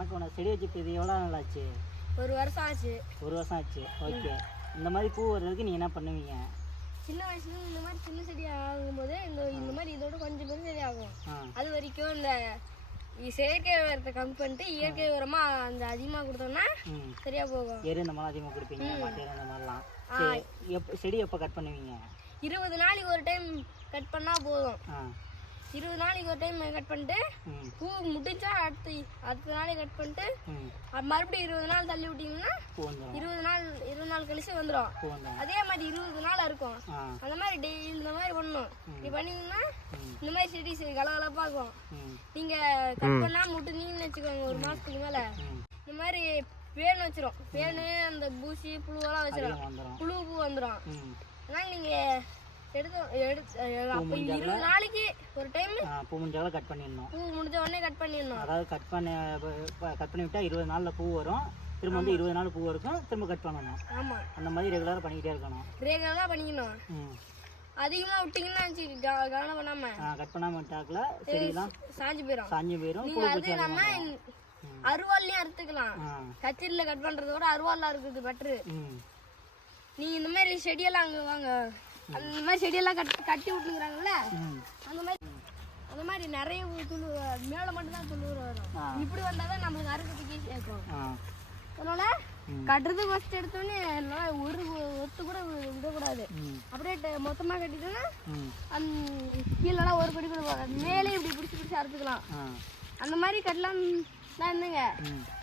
வணக்கம் உனக்கு செடி வச்சுட்டு இது எவ்வளோ நாள் ஆச்சு? ஒரு வருஷம் ஆச்சு. ஒரு வருஷம் ஆச்சு. ஓகே. இந்த மாதிரி பூ வர்றதுக்கு நீங்கள் என்ன பண்ணுவீங்க? சின்ன வயசுல இந்த மாதிரி சின்ன செடி ஆகும்போது இந்த இந்த மாதிரி இதோட கொஞ்சம் பெரிய செடி ஆகும். அது வரைக்கும் இந்த செயற்கை உரத்தை கம்மி பண்ணிட்டு இயற்கை உரமா அந்த அதிகமாக கொடுத்தோம்னா சரியா போகும். எரு இந்த மாதிரி அதிகமாக கொடுப்பீங்க மாட்டு இந்த மாதிரிலாம். எப்போ செடி எப்போ கட் பண்ணுவீங்க? இருபது நாளைக்கு ஒரு டைம் கட் பண்ணா போதும். இருபது நாளைக்கு ஒரு டைம் கட் பண்ணிட்டு பூ முடிஞ்சா அடுத்த அடுத்த நாளைக்கு கட் பண்ணிட்டு மறுபடியும் இருபது நாள் தள்ளி விட்டீங்கன்னா இருபது நாள் இருபது நாள் கழிச்சு வந்துடும். அதே மாதிரி இருபது நாள் இருக்கும். அந்த மாதிரி டெய்லி இந்த மாதிரி பண்ணணும் இப்படி பண்ணீங்கன்னா இந்த மாதிரி செடி செடி கலகலப்பாகும் ம். நீங்க கட் பண்ணா முட்டுனீங்கன்னு வச்சுக்கோங்க ஒரு மாசத்துக்கு மேல. இந்த மாதிரி பேன் வச்சிரும். பேனு அந்த பூசி புழுவெல்லாம் வச்சிரும். வந்துடும் புழு பூ வந்துடும் ம். அதனால நாளைக்கு ஒரு டைம் பூ முடிஞ்சாலும் கட் பண்ணிடணும். பூ முடிஞ்ச உடனே கட் பண்ணிடணும். அதாவது கட் பண்ண கட் பண்ணி விட்டால் இருபது நாளில் பூ வரும். திரும்ப வந்து இருபது நாள் பூ இருக்கும். திரும்ப கட் பண்ணணும். ஆமா. அந்த மாதிரி ரெகுலராக பண்ணிக்கிட்டே இருக்கணும். ரேகலா பண்ணிக்கணும். அதிகமா விட்டீங்கன்னா கவனம் பண்ணாம. கட் பண்ணாமல் விட்டாக்கில். செடியெல்லாம் சாஞ்சு போயிடும் சாஞ்சு போயிடும் நீங்க அது அருவாள்லயும் அறுத்துக்கலாம். கத்திரில கட் பண்றத விட அருவாள்ல இருக்குது பெட்ரு நீங்க இந்த மாதிரி செடியெல்லாம் அங்க வாங்க. அந்த மாதிரி செடியெல்லாம் கட்டி கட்டி விட்டுங்கிறாங்கல்ல ம். அந்த மாதிரி அந்த மாதிரி நிறைய துளு மேல மட்டும் தான் துளுர் வரும். இப்படி வந்தாதான் நம்மளுக்கு அறுக்கிறதுக்கு ஈஸியா இருக்கும் அதனால ம். கட்டுறதுக்கு ஃபர்ஸ்ட் எடுத்தோடனே ஒரு ஒத்து கூட விடக்கூடாது. அப்படியே ட- மொத்தமா கட்டிட்டோம்னா ம். அந்த கீழெல்லாம் ஒரு படி கூட போகாது. மேலே இப்படி பிடிச்சி பிடிச்சி அறுத்துக்கலாம். அந்த மாதிரி கட்டலாம் தான் இருந்துங்க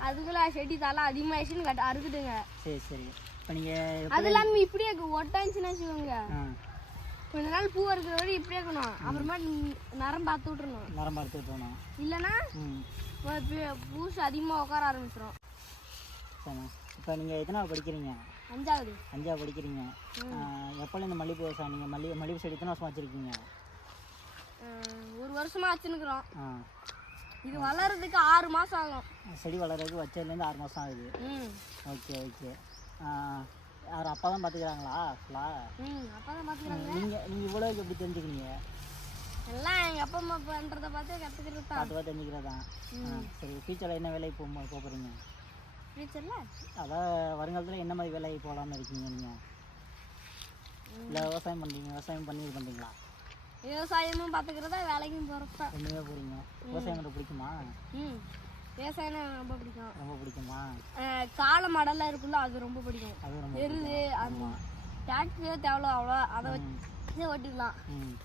அதுக்குள்ள செடி தலை அதிகமாகிடுச்சுன்னு கட்ட அறுத்துட்டுங்க. சரி சரி. இப்போ நீங்கள் அது இப்படியே ஒட்டாச்சுன்னு வச்சுக்கோங்க கொஞ்ச நாள் பூ இருக்கிற வரை இப்படியே இருக்கணும். அப்புறமா நரம் பார்த்து விட்டுறணும். மரம் மறுத்து விட்டோம் இல்லைன்னா பூசு அதிகமாக உட்கார ஆரம்பிச்சிடும் இப்போ நீங்கள் எத்தனாவது படிக்கிறீங்க? அஞ்சாவது. அஞ்சாவது படிக்கிறீங்க. எப்போல்லாம் இந்த மல்லிகைப்பூ விவசாயம்? நீங்கள் மல்லிகை மல்லிகை செடி எத்தனை வருஷம் வச்சுருக்கீங்க? ஒரு வருஷமா வச்சுன்னுக்குறோம். ஆ. இது வளர்றதுக்கு ஆறு மாசம் ஆகும். செடி வளர்றதுக்கு வச்சதுலேருந்து ஆறு மாதம் ஆகுது. Okay okay. யார் அப்பா தான் பார்த்துக்கிறாங்களா ஃபுல்லாக ம் அப்பா தான் பார்த்துக்கிறாங்க நீங்கள் நீங்கள் இவ்வளோ எப்படி தெரிஞ்சுக்கிறீங்க? எல்லாம் எங்கள் அப்பா அம்மா பண்ணுறத பார்த்து கற்றுக்கிறது தான். பார்த்து பார்த்து தெரிஞ்சுக்கிறதா? சரி ஃபியூச்சரில் என்ன வேலைக்கு போக போக போகிறீங்க ஃபியூச்சரில் அதான் வருங்காலத்தில் என்ன மாதிரி வேலைக்கு போகலான்னு இருக்கீங்க நீங்கள் இல்லை விவசாயம் பண்ணுறீங்க விவசாயம் பண்ணி பண்ணுறீங்களா விவசாயமும் பார்த்துக்கிறதா வேலைக்கும் போகிறப்ப ரெண்டுமே போகிறீங்க விவசாயம் பிடிக்குமா? ம். விவசாயம் ரொம்ப பிடிக்கும். ரொம்ப பிடிக்குமா? காளை மடலாம் இருக்குல்ல அது ரொம்ப பிடிக்கும். அது ரொம்ப எருது அந்த டிராக்டரே அவ்வளோ அதை வச்சு ஓட்டிக்கலாம். ம்.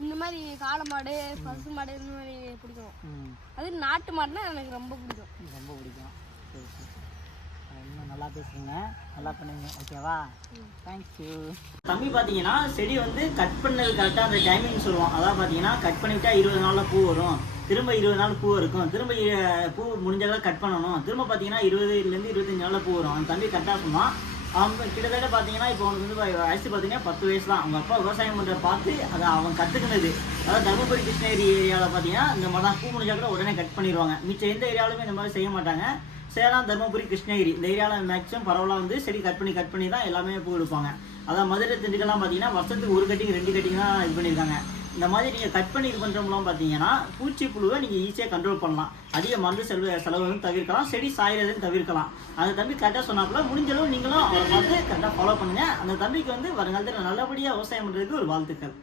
இந்த மாதிரி காளை மாடு பசு மாடு இந்த மாதிரி பிடிக்கும். அது நாட்டு மாடுனா எனக்கு ரொம்ப பிடிக்கும். ரொம்ப பிடிக்கும். சரி சரி அஹ் இன்னும் நல்லா பேசுறீங்க. நல்லா பண்ணுங்க ஓகேவா? தேங்க்யூ தம்பி பார்த்தீங்கன்னா செடி வந்து கட் பண்ணது கரெக்டாக அந்த டைமிங் சொல்லுவோம் அதாவது பார்த்தீங்கன்னா கட் பண்ணிவிட்டா இருபது நாளில் பூ வரும். திரும்ப இருபது நாள் பூ இருக்கும். திரும்ப பூ முடிஞ்சதாக கட் பண்ணணும். திரும்ப பார்த்தீங்கன்னா இருபதுலேருந்து இருபத்தஞ்சு நாளில் பூ வரும். அந்த தம்பி கரெக்டாக சொன்னான் அவங்க கிட்டத்தட்ட பார்த்தீங்கன்னா இப்போ அவனுக்கு வந்து வய- வயசு பார்த்தீங்கன்னா பத்து வயசு தான். அவங்க அப்பா விவசாயம் பண்ணுற பார்த்து அதை அவன் கற்றுக்கினது அதாவது தருமபுரி கிருஷ்ணகிரி ஏரியாவில் பார்த்தீங்கன்னா இந்த மாதிரி தான் பூ முடிஞ்சா கூட உடனே கட் பண்ணிடுவாங்க மிச்சம் எந்த ஏரியாவிலுமே இந்த மாதிரி செய்ய மாட்டாங்க. சேலம் தருமபுரி கிருஷ்ணகிரி. இந்த ஏரியாவில் மேக்ஸிமம் பரவலாக வந்து செடி கட் பண்ணி கட் பண்ணி தான் எல்லாமே பூ எடுப்பாங்க. அதான் மதுரை திண்டுக்கெல்லாம் பார்த்தீங்கன்னா வருஷத்துக்கு ஒரு கட்டிங் ரெண்டு கட்டிங் தான் இது பண்ணியிருக்காங்க இந்த மாதிரி நீங்கள் கட் பண்ணி இது பண்ணுறவங்களாம் பார்த்தீங்கன்னா பூச்சி புழுவை நீங்கள் ஈஸியாக கண்ட்ரோல் பண்ணலாம். அதிக மருந்து செலவு செலவு வந்து தவிர்க்கலாம். செடி சாயிறதையும் தவிர்க்கலாம். அந்த தம்பி கரெக்டாக சொன்னாப்புல முடிஞ்ச அளவு நீங்களும் அவரை பார்த்து கரெக்டாக ஃபாலோ பண்ணுங்கள் அந்த தம்பிக்கு வந்து வருங்காலத்தில் நல்லபடியாக விவசாயம் பண்ணுறதுக்கு ஒரு வாழ்த்துக்கள்.